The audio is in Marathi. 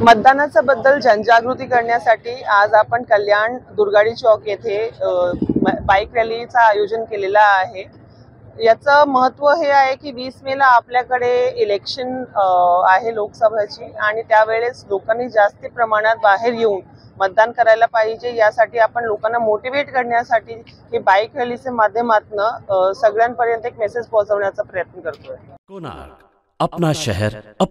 मतदानाच्या बद्दल जनजागृती करण्यासाठी आज आपण कल्याण दुर्गाडी चौक येथे बाईक रॅलीचं आयोजन केलेलं आहे। याचं महत्त्व हे आहे की 20 मेला आपल्याकडे इलेक्शन आहे लोकसभेची आणि त्यावेळेस लोकांनी जास्त प्रमाणात बाहेर येऊन मतदान करायला पाहिजे। यासाठी आपण लोकांना मोटिवेट करण्यासाठी ही बाईक रॅलीच्या माध्यमातून सगळ्यांपर्यंत एक मेसेज पोहोचवण्याचा प्रयत्न करतोय। कोणार्क, अपना शहर अपनी